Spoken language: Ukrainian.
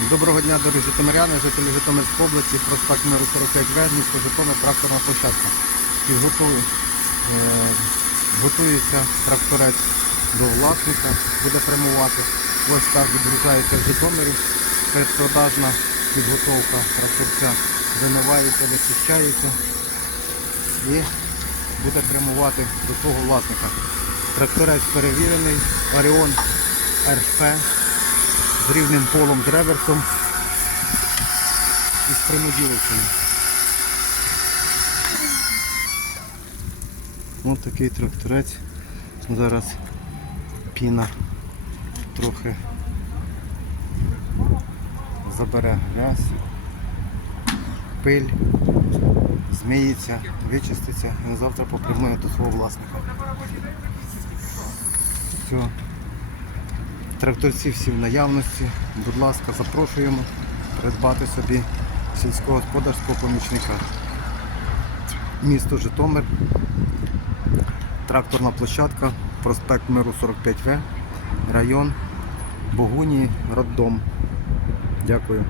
Доброго дня, дорогі житомиряни, жителі Житомирської області, проспект Миру 45В, місто Житомир, тракторна площадка. Підготовий, е, готується тракторець до власника, буде прямувати. Ось так відгружається в Житомирі. Предпродажна підготовка тракторця вимивається, вичищається і буде прямувати до свого власника. Тракторець перевірений, Оріон РФ рівним полом, з і з примуділовкою. Ось такий тракторець. Зараз піна трохи забере грязь, пиль, зміється, вичиститься і завтра попрямує до свого власника. Все. Тракторці всі в наявності. Будь ласка, запрошуємо придбати собі сільськогосподарського помічника. Місто Житомир, тракторна площадка, проспект Миру 45В, район Богуні, роддом. Дякую.